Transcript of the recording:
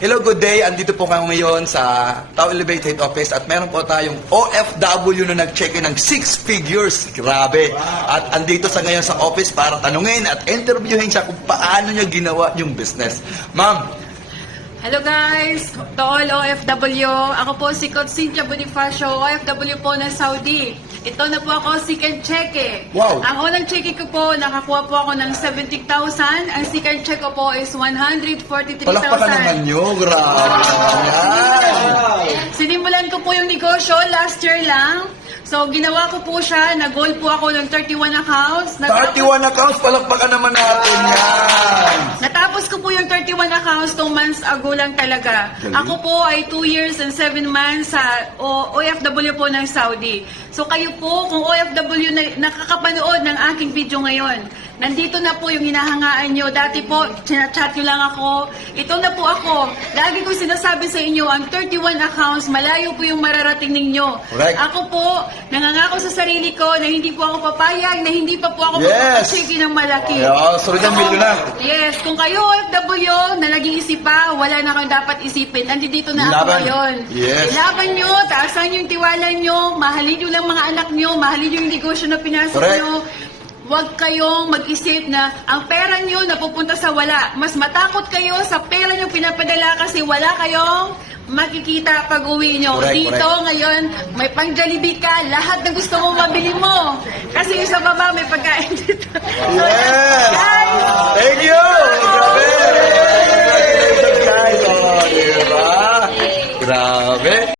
Hello, good day. Andito po kami ngayon sa Tao Elevate Head Office at meron po tayong OFW na nag-check-in ng 6 figures. Grabe. At andito sa ngayon sa office para tanungin at interviewin siya kung paano niya ginawa yung business. Ma'am, Hello guys, to all OFW. Ako po si Coach Cynthia Bonifacio, OFW po ng Saudi. Ito na po ako, second check eh. Wow. Ang unang check ko po, nakakuha po ako ng 70,000. Ang second check ko po is 143,000. palakpakan naman nyo. Grabe. Yan. Sinimulan ko po yung negosyo last year lang. So, ginawa ko po siya. Nag-goal po ako ng 31 accounts. 31 accounts, palakpakan naman natin yan. Natapos ko po yung 31 accounts 2 months ago lang talaga. Galing. Ako po ay 2 years and 7 months sa OFW po ng Saudi. So kayo po, kung OFW na nakakapanood ng aking video ngayon, nandito na po yung hinahangaan nyo. Dati po, chat nyo lang ako. Ito na po ako. Lagi ko sinasabi sa inyo, ang 31 accounts, malayo po yung mararating ninyo. Correct. Ako po, nangangako sa sarili ko na hindi po ako papayag, na hindi pa po ako Yes. magpapachiki ng malaki. Yeah, sunod ang video na. Yes, kung kayo OFW na nag-iisip pa, wala na kayong dapat isipin. Andito na ako Laban. ngayon. Yes. Ilaban nyo, taasan nyo yung tiwala nyo, mahalin nyo lang mga anak nyo, mahalin nyo yung negosyo na pinasok Correct. nyo. Huwag kayong mag-isip na ang pera nyo napupunta sa wala. Mas matakot kayo sa pera nyo pinapadala kasi wala kayong makikita pag uwi nyo. Correct, Dito correct. ngayon, may pang-Jollibee ka, lahat na gusto mong mabili mo. Kasi yung sa baba may pagkain dito. Yes. Guys, Thank you. Grabe. Congratulations, guys. Oh, diba? Grabe.